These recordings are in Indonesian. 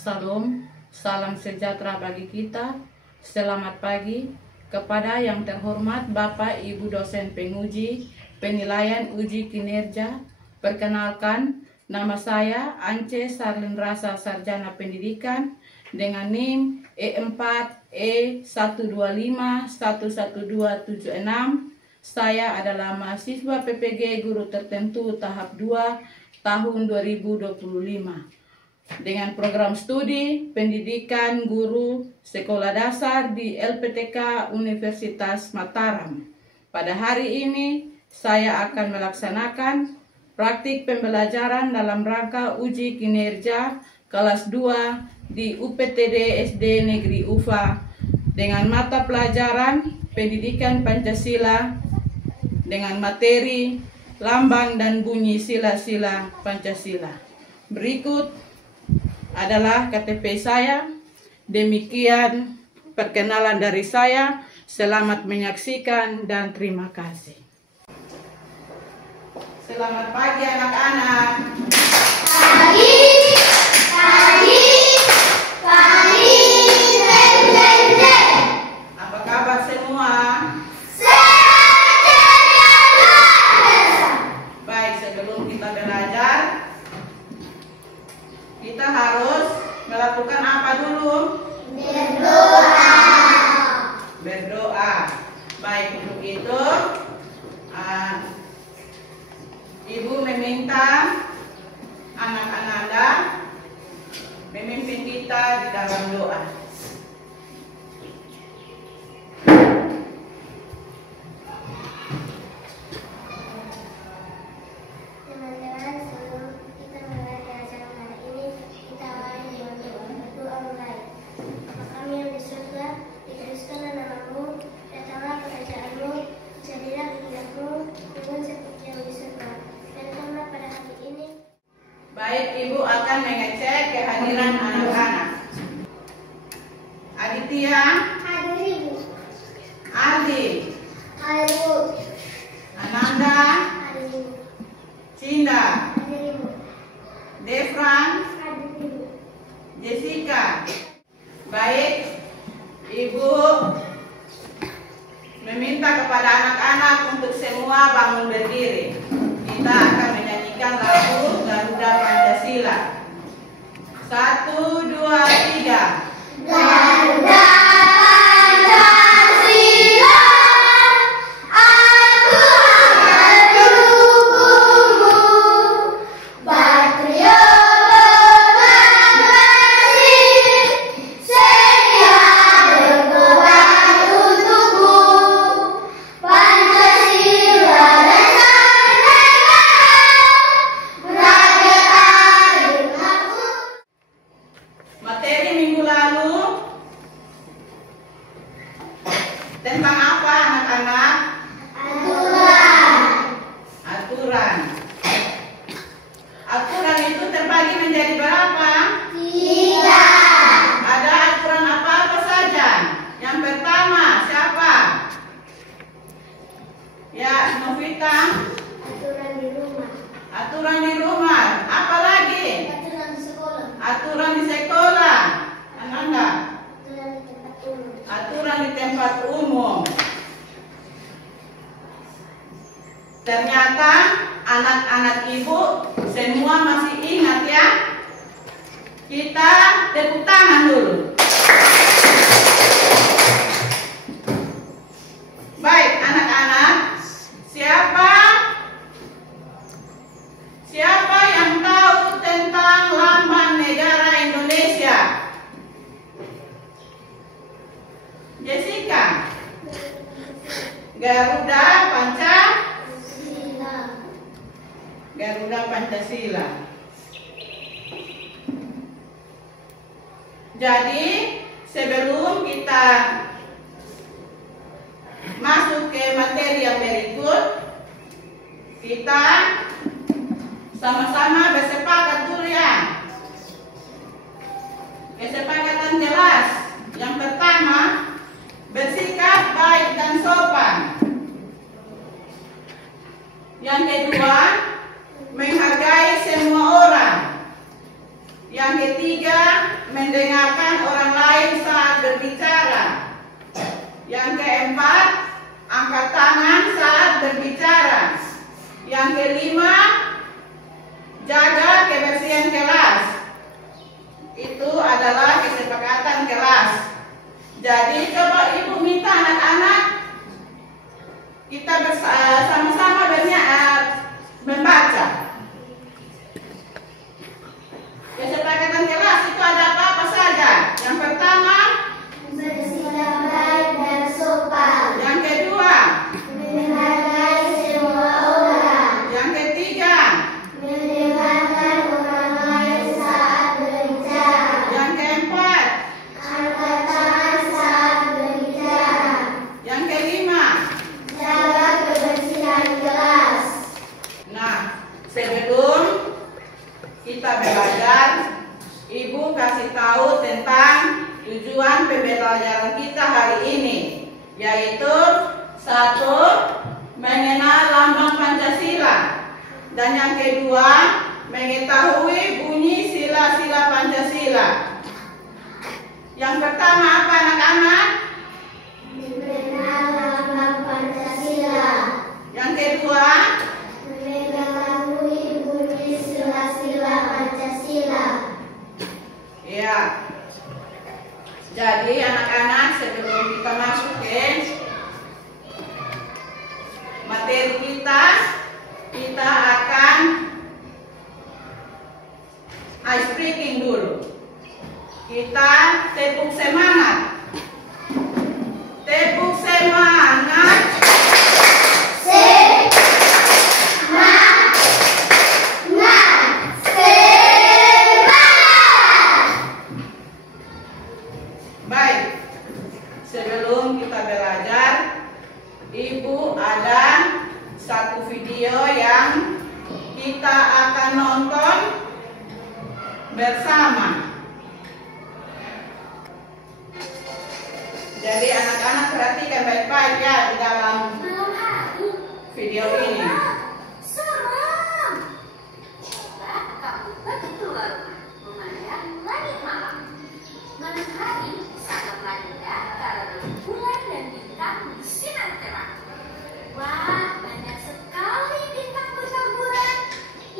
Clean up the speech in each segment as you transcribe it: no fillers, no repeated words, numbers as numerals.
Salam, salam sejahtera bagi kita. Selamat pagi kepada yang terhormat Bapak Ibu dosen penguji penilaian uji kinerja. Perkenalkan, nama saya Ance Sarlin Rasa, sarjana pendidikan dengan NIM E4E125-11276. Saya adalah mahasiswa PPG Guru Tertentu tahap 2 tahun 2025. Dengan program studi pendidikan guru sekolah dasar di LPTK Universitas Mataram. Pada hari ini saya akan melaksanakan praktik pembelajaran dalam rangka uji kinerja kelas 2 di UPTD SD Negeri Ufa dengan mata pelajaran pendidikan Pancasila dengan materi lambang dan bunyi sila-sila Pancasila. Berikut adalah KTP saya. Demikian perkenalan dari saya. Selamat menyaksikan dan terima kasih. Selamat pagi anak-anak. Pagi, pagi, pagi, Apa kabar semua? Baik, sebelum kita belajar, kita harus melakukan apa dulu? Berdoa. Baik, untuk itu Ibu meminta anak-anak memimpin kita di dalam doa. Teman-teman, sebelum kita mulai belajar hari ini, kita awali dengan berdoa mulai. Bapa kami yang di surga, dikuduskanlah namamu, datanglah kerajaanmu, jadilah kehendakmu, bukan seperti yang di surga. Berikanlah pada hari ini. Baik, Ibu akan mengecek kehadiran anak-anak. Aditya, Hadir Ibu. Aldi, Hadir Ibu. Ananda, Hadir Ibu. Cinda, Hadir Ibu. Devran, Hadir Ibu. Jessica. Baik, Ibu meminta kepada anak-anak untuk semua bangun berdiri. Kita akan menyanyikan lagu Garuda Pancasila. 1, 2, 3. Garuda Pancasila, aku mendukungmu, patriot berprestasi, setia berkorban untukmu, Pancasila dan kemerdekaan, rakyat adil makmur. Materi minggu lalu tentang apa anak-anak? Aturan. Aturan itu terbagi menjadi berapa? 3. Ada aturan apa-apa saja. Yang pertama siapa? Ya, Novita. Aturan di rumah, Aturan di rumah. Apa lagi? aturan di sekolah, Aturan di sekolah. Ananda. aturan di tempat umum. Aturan di tempat umum. Ternyata anak-anak ibu semua masih ingat ya. Kita tepuk tangan dulu. Baik anak-anak, siapa yang tahu tentang lambang negara Indonesia? Jessica. Garuda Sila. Garuda Pancasila. Jadi sebelum kita masuk ke materi yang berikut, kita sama-sama bersepakat dulu ya. Kesepakatan jelas. Yang pertama, bersikap baik dan sopan. Yang kedua, menghargai semua orang. Yang ketiga, mendengarkan orang lain saat berbicara. Yang keempat, angkat tangan saat berbicara. Yang kelima, jaga kebersihan kelas. Itu adalah kesepakatan kelas. Jadi coba ibu minta anak-anak kita sama-sama membaca. Kesepakatan kelas itu ada apa-apa saja. Yang pertama, bersikap baik dan sopan. yang kedua, Menghargai semua orang. yang ketiga, Mendengarkan orang lain saat berbicara. yang keempat, Angkat tangan saat berbicara. yang kelima. Jaga kebersihan kelas. Nah, sebelum kita belajar, ibu kasih tahu tentang tujuan pembelajaran kita hari ini, yaitu 1. Mengenal lambang Pancasila, dan yang kedua, mengetahui bunyi sila-sila Pancasila. Yang pertama apa anak-anak? Mengenal lambang Pancasila. Yang kedua, Mengetahui bunyi sila-sila Pancasila. ya. Jadi anak-anak, sebelum kita masuk ke materi kita akan ice breaking dulu. Kita tepuk semangat. Tepuk semangat. Baik. Sebelum kita belajar, ibu ada satu video yang kita akan nonton bersama. Jadi anak-anak perhatikan baik-baik ya di dalam video ini. Serem. Coba kamu pergi keluar rumah, memandang langit malam. Malam hari sangat indah karena bulan dan bintang bersinar terang. Wah, banyak sekali bintang bertaburan.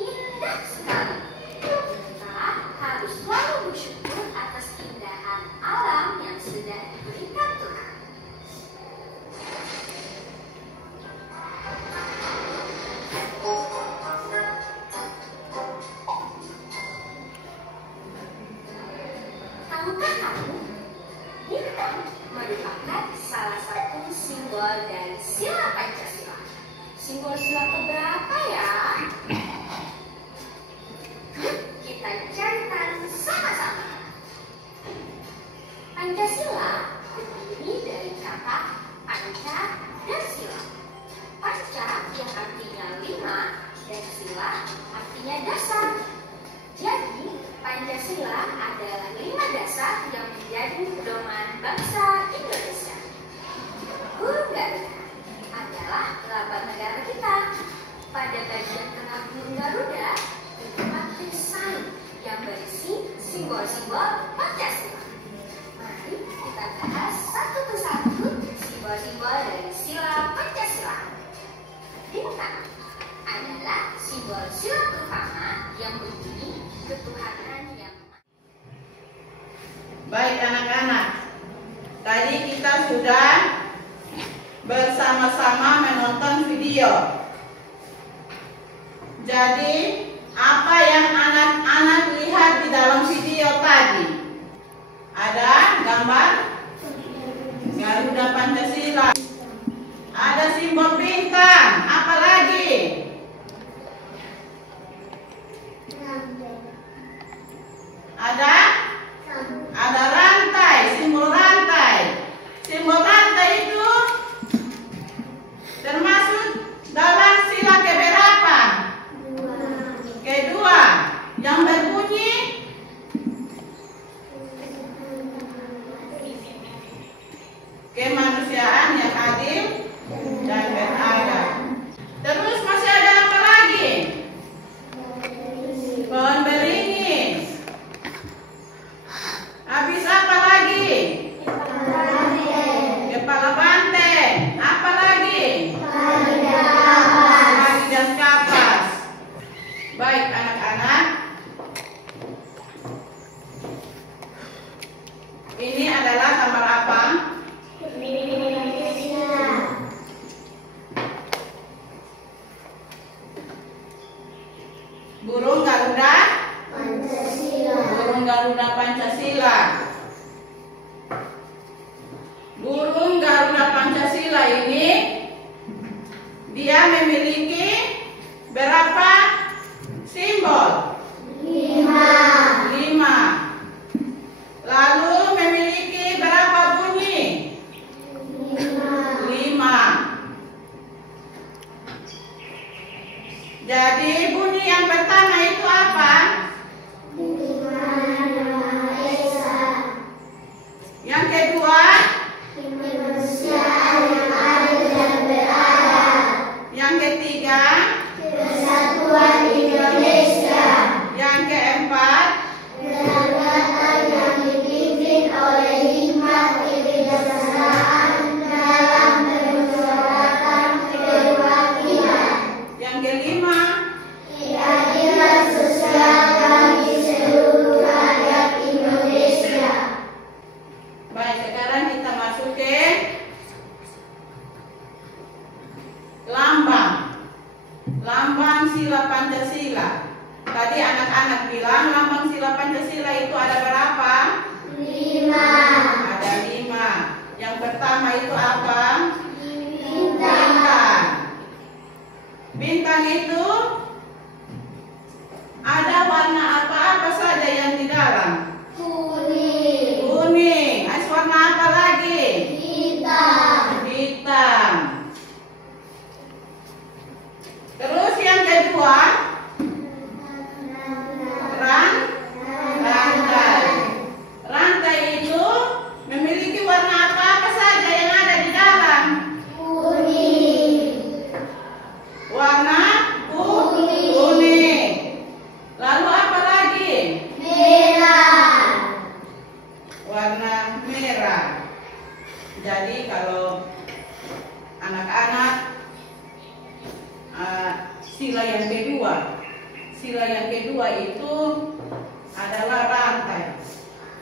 Indah sekali. Kita harus selalu bersyukur atas keindahan alam yang sudah diberikan Tuhan. Tahukah kamu, bintang merupakan salah satu simbol dari sila Pancasila. Simbol sila keberapa ya? Kita cari tahu sama-sama. Pancasila terdiri dari kata panca dan sila. Panca yang artinya 5 dan sila artinya dasar. Jadi, Pancasila adalah 5 dasar yang menjadi pedoman bangsa Indonesia. Burung Garuda adalah lambang negara kita. Pada bagian tengah burung Garuda terdapat desain yang berisi simbol-simbol Pancasila. Mari kita bahas satu persatu simbol-simbol dari sila Pancasila. Bintang adalah simbol sila pertama yang berbunyi ketuhanan yang. Baik anak-anak, tadi kita sudah bersama-sama menonton video. Jadi apa yang anak-anak lihat di dalam video tadi? Ada gambar Garuda Pancasila, ada simbol bintang, apa lagi? Ada rantai, simbol rantai. Simbol rantai itu termasuk dalam sila keberapa? Kedua. Yang berbuah Garuda Pancasila. Burung Garuda Pancasila ini dia memiliki berapa simbol? 5. Lalu memiliki berapa bunyi? 5. Jadi bunyi yang pertama itu apa? Yang kedua? Yang ketiga? Persatuan Indonesia. Yang keempat? Kedaulatan yang dipimpin oleh hikmat kebijaksanaan dalam permusyawaratan perwakilan. Yang kelima? Keadilan sosial bagi seluruh rakyat Indonesia. Baik, sekarang kita masuk ke lambang sila Pancasila. Tadi anak-anak bilang lambang sila Pancasila itu ada berapa? 5. Ada 5. Yang pertama itu apa? Bintang. Bintang itu ada warna apa saja yang di dalam? Kuning. Kuning. Warna apa lagi? Hitam. Hitam. Terus yang kedua, rantai. Rantai itu memiliki warna apa saja yang ada di dalam? Kuning. Warna kuning. Lalu apa lagi? Merah. Warna merah. Jadi kalau anak-anak sila yang kedua itu adalah rantai.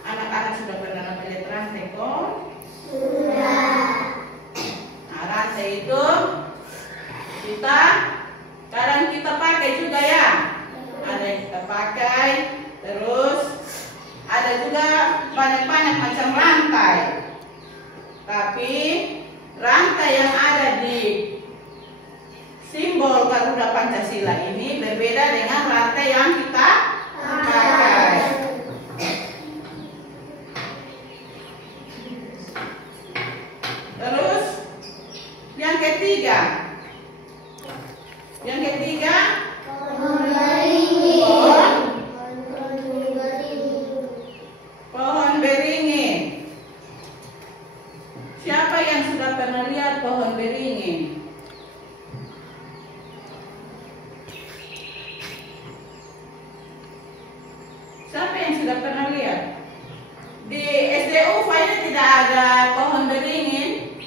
Anak-anak sudah pernah melihat rantai kok? Sudah. Nah, rantai itu kadang kita pakai juga ya. Ada yang kita pakai, terus ada juga banyak-banyak macam rantai. Tapi rantai yang ada di simbol Garuda Pancasila ini berbeda dengan rantai yang kita pakai. Terus yang ketiga pohon beringin. Siapa yang sudah pernah lihat pohon beringin? Siapa yang sudah pernah lihat? Di SDU ini tidak ada pohon beringin.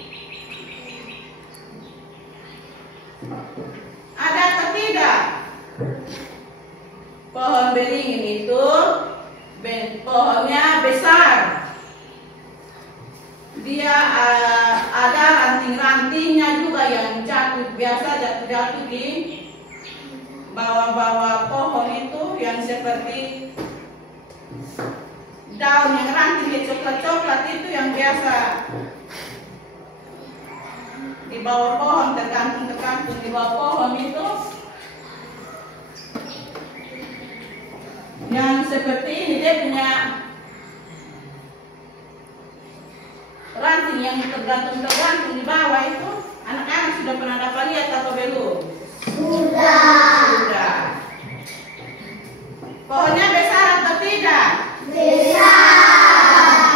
Ada atau tidak? Pohon beringin itu pohonnya besar. Dia ada ranting-rantingnya juga yang jatuh di bawah-bawah pohon itu yang seperti daun yang rantingnya coklat-coklat itu yang biasa di bawah pohon, tergantung di bawah pohon itu yang seperti ini. Dia punya ranting yang tergantung di bawah itu. Anak-anak sudah pernah dapat lihat atau belum? Sudah. Pohonnya besar atau tidak? Besar.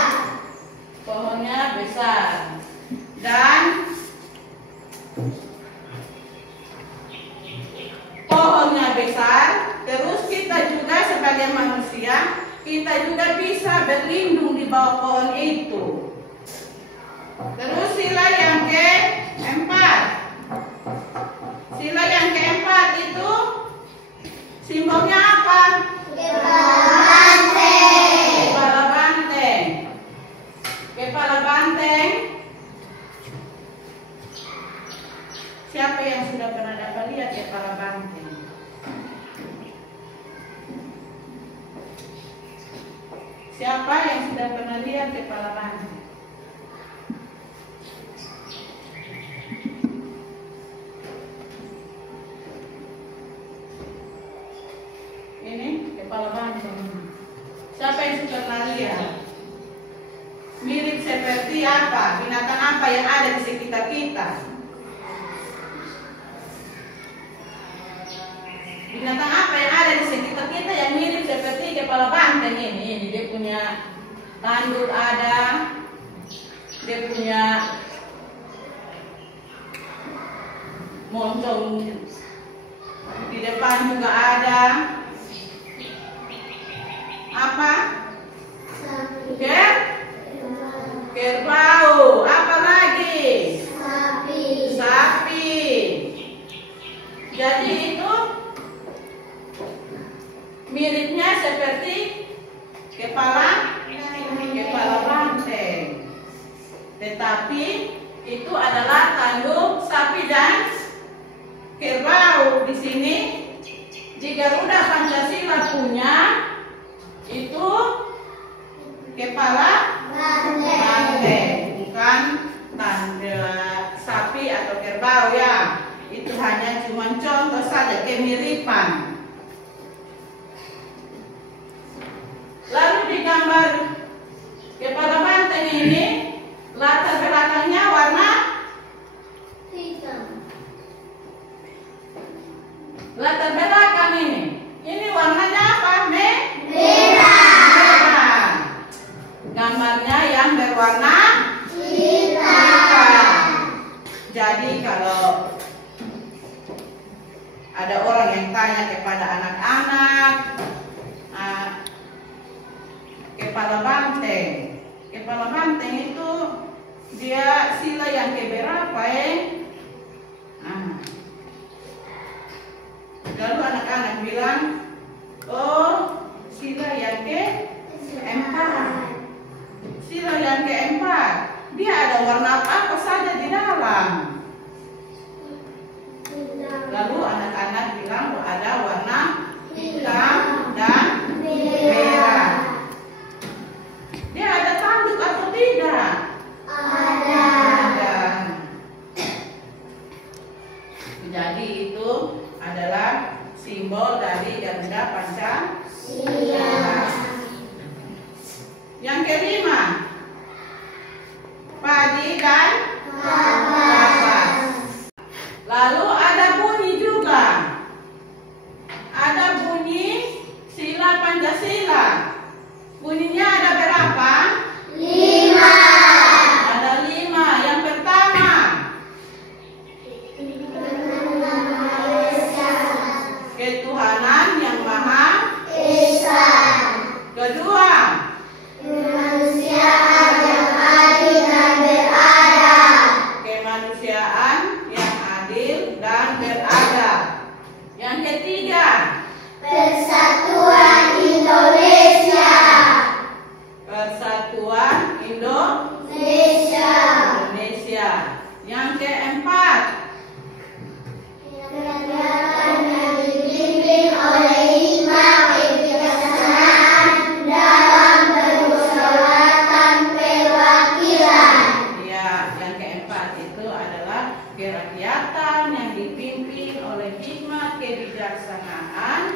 Pohonnya besar. Dan pohonnya besar. Terus kita juga sebagai manusia, kita juga bisa berlindung di bawah pohon itu. Terus sila yang keempat. Sila yang keempat itu simbolnya apa? Kepala banteng. Kepala banteng. Siapa yang sudah pernah dapat lihat kepala banteng? Siapa yang sudah pernah lihat kepala banteng? Ini kepala banteng. Siapa yang sudah pernah lihat? Mirip seperti apa? Binatang apa yang ada di sekitar kita? Binatang apa yang ada di sekitar kita yang mirip seperti kepala banteng ini? Ini dia punya tanduk ada, dia punya moncong di depan juga ada. Apa? Kerbau. Apa lagi? Sapi. Jadi itu miripnya seperti kepala banteng. Tetapi itu adalah tanduk sapi dan kerbau. Di sini di Garuda Pancasila punya itu kepala banteng, bukan tanda sapi atau kerbau ya. Itu hanya cuma contoh saja kemiripan. Lalu di gambar kepala banteng ini latar belakangnya warna hitam. Latar belakang ini warnanya apa? Merah. Gambarnya yang berwarna hitam. Jadi kalau ada orang yang tanya kepada anak-anak, kepala banteng itu dia sila yang keberapa Lalu anak-anak bilang, oh sila yang keempat. Sila yang keempat, dia ada warna apa saja di dalam. Lalu anak-anak bilang ada warna hitam dan merah. Dia ada tanduk atau tidak? Ada. Jadi itu adalah simbol dari Garuda Pancasila. Yang kelima, padi dan kapas. Lalu ada bunyi juga. Ada bunyi sila Pancasila. Bunyinya ada berapa? 5. Ada 5. Yang pertama, ketuhanan yang Maha Esa. Kedua, Kemanusiaan yang adil dan beradab. kemanusiaan yang adil dan beradab. Yang ketiga, Persatuan Indonesia. persatuan Indonesia. Indonesia. Yang keempat, Kegiatan yang dipimpin oleh hikmah kebijaksanaan dalam permusyawaratan perwakilan. ya, yang keempat itu adalah kerakyatan yang dipimpin oleh hikmah kebijaksanaan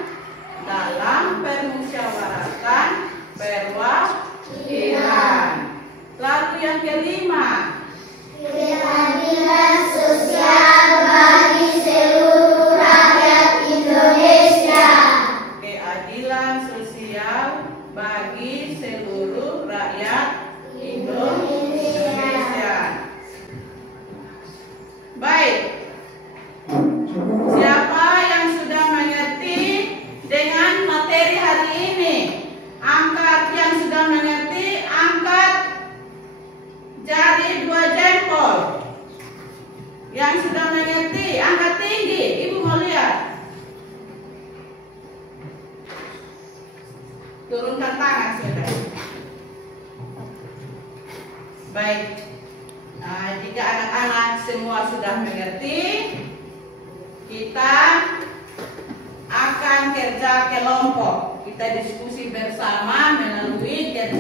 dalam permusyawaratan perwakilan. Lalu yang kelima, Keadilan sosial bagi seluruh rakyat Indonesia. keadilan sosial bagi seluruh rakyat Indonesia. Baik, siapa yang sudah mengerti dengan materi hari ini? Angkat yang sudah mengerti, angkat jari 2 jempol. Yang sudah mengerti, angkat tinggi. Ibu mau lihat. Turunkan tangan sudah. Baik. Nah, jika anak-anak semua sudah mengerti, kita akan kerja kelompok. Kita diskusi bersama melalui kerja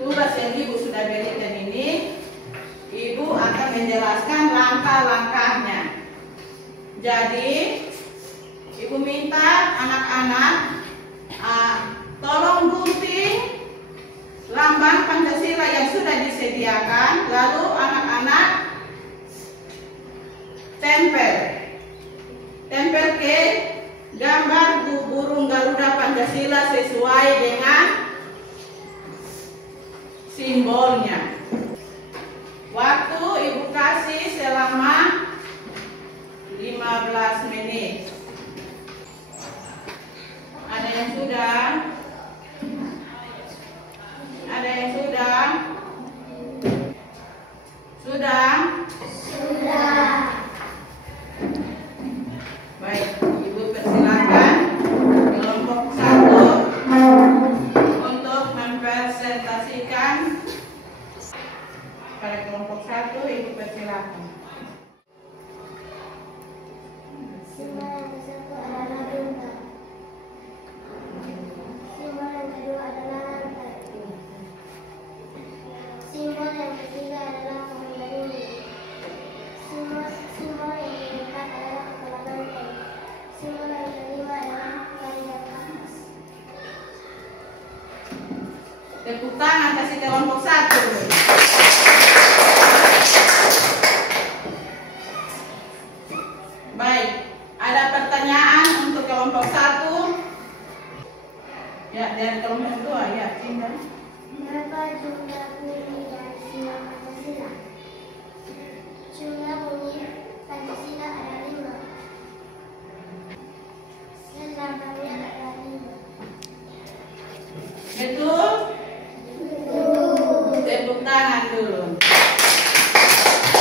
tugas yang Ibu sudah berikan ini, Ibu akan menjelaskan langkah-langkahnya. Jadi, Ibu minta anak-anak tolong gunting lambang Pancasila yang sudah disediakan, lalu anak-anak tempel ke gambar burung Garuda Pancasila sesuai dengan simbolnya. Waktu Ibu kasih selama 15 menit. Ada yang sudah? Ada yang sudah? Sudah? Sudah. Baik, Ibu persilakan kelompok 1 untuk mempresentasikan. Pada kelompok 1, Ibu persilakan. Simbol yang ke-1 adalah bintang. Simbol yang kedua adalah lantai. Simbol yang ketiga adalah pohon beringin. Simbol yang keempat adalah kepala banteng. Simbol yang kelima adalah kalian kapas. Tepuk tangan kasih kelompok 1. Baik, ada pertanyaan untuk kelompok 1? Ya, dari kelompok 2 ya, Cinta. Berapa jumlah bunyi dari sila Pancasila? Jumlah bunyi Pancasila ada 5. Selambangnya ada 5. Betul? Tepuk tangan dulu.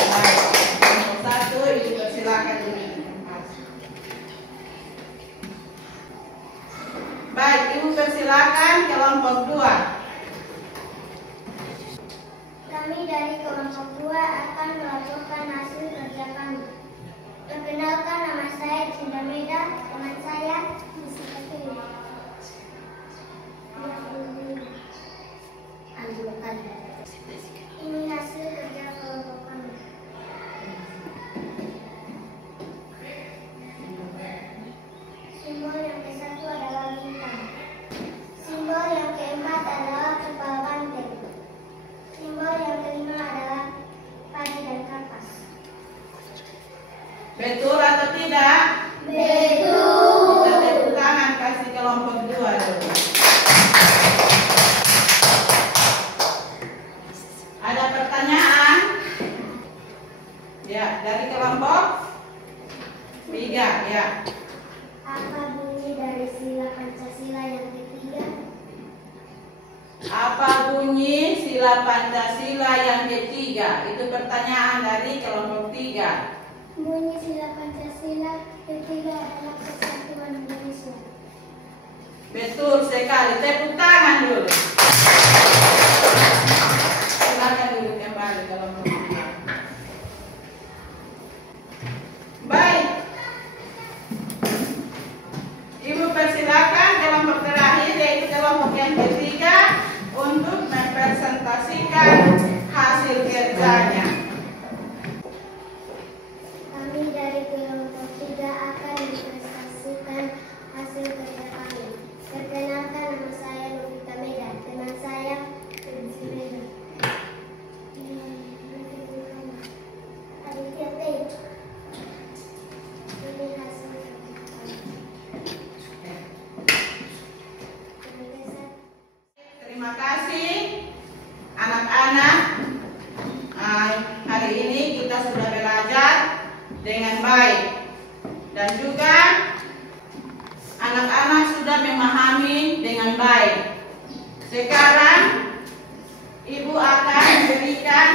Baik, kelompok 1, Ibu persilakan dulu. Baik, Ibu persilakan kelompok 2. Kami dari kelompok 2 akan melaporkan hasil kerja kami. Perkenalkan, nama saya Cinta Meda, teman saya ini hasil kerja kelompok kami. Simbol yang ke-1 adalah bintang. Simbol yang keempat adalah kepala banteng. Simbol yang kelima adalah padi dan kapas. Betul atau tidak? Betul. Kita tepuk tangan kasih kelompok 2 dulu. Ada pertanyaan? Ya, dari kelompok 3 ya. Apa bunyi dari sila Pancasila yang ketiga? Apa bunyi sila Pancasila yang ketiga? Itu pertanyaan dari kelompok 3. Bunyi sila Pancasila ketiga adalah Persatuan Indonesia. Betul sekali. Tepuk tangan dulu. Silakan duduk kembali kelompok 3. Baik. Ibu persilakan kelompok terakhir, yaitu kelompok yang ketiga, untuk mempresentasikan hasil kerjanya. Kami dari kelompok 3 akan mempresentasikan hasil kerja kami. Perkenalkan, nama saya Novita Meda, teman saya Prinsi Meda. Aditya T. Ini hasil kerja kami. Terima kasih anak-anak. Hari ini kita sudah belajar dengan baik dan juga anak-anak sudah memahami dengan baik. Sekarang Ibu akan memberikan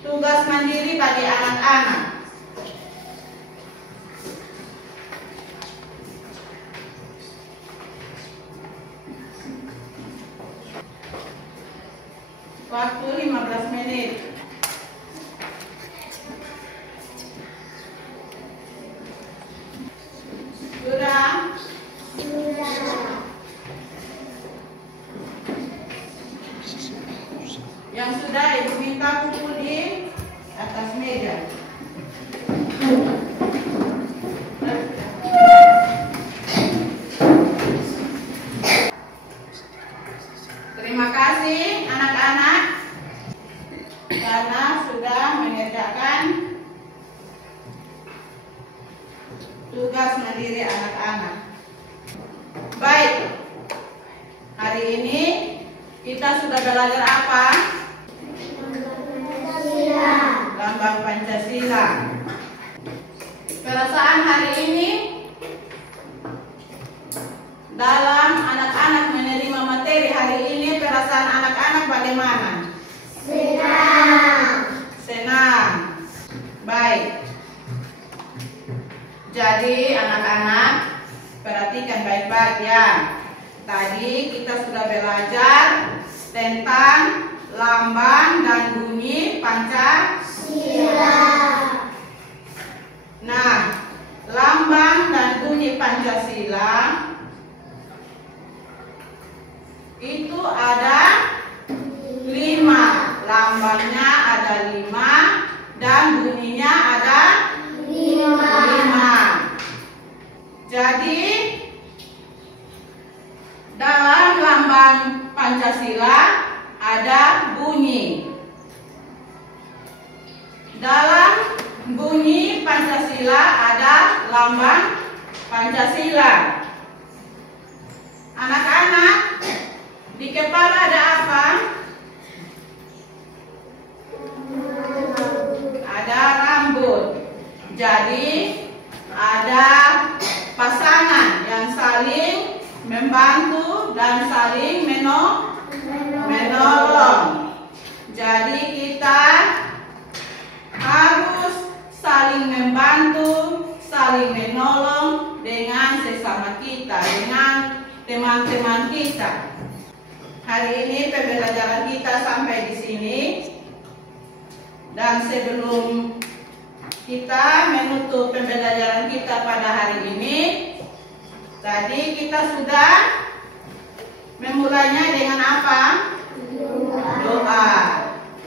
tugas mandiri bagi anak-anak. Waktu 15 menit. Sudah? Sudah. tugas mandiri anak-anak. Baik, hari ini kita sudah belajar apa? Lambang Pancasila. Perasaan hari ini dalam anak-anak menerima materi hari ini, perasaan anak-anak bagaimana? Senang. Baik. Jadi anak-anak perhatikan baik-baik ya. Tadi kita sudah belajar tentang lambang dan bunyi Pancasila. Nah, lambang dan bunyi Pancasila itu ada 5. Lambangnya ada 5 dan bunyinya ada 5. Jadi dalam lambang Pancasila ada bunyi. Dalam bunyi Pancasila ada lambang Pancasila. Anak-anak, di kepala ada apa? Ada rambut. Jadi ada pasangan yang saling membantu dan saling menolong. Jadi kita harus saling membantu, saling menolong dengan sesama kita, dengan teman-teman kita. Hari ini pembelajaran kita sampai di sini. Dan sebelum kita menutup pembelajaran kita pada hari ini, tadi kita sudah memulainya dengan apa? Doa.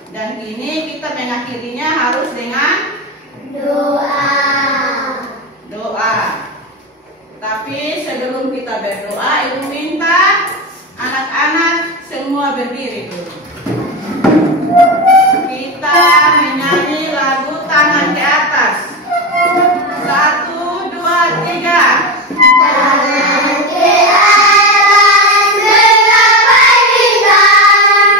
Dan kini kita mengakhirinya harus dengan doa. Tapi sebelum kita berdoa, Ibu minta anak-anak semua berdiri dulu. Kita menyanyi lagu Tangan ke Atas. 1, 2, 3. Tangan ke atas menggapai bintang,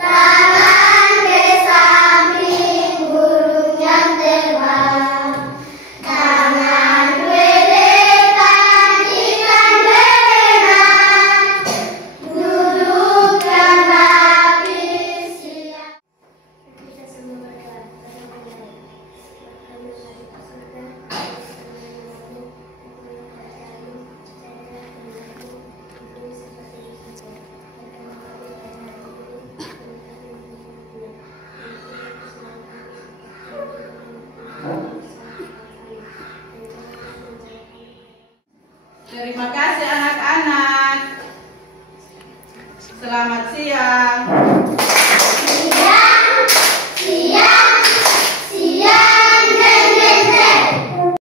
tangan ke samping burung yang terbang, tangan ke depan ikan berenang, duduk dan rapi siap. Kita semua berdoa. Terima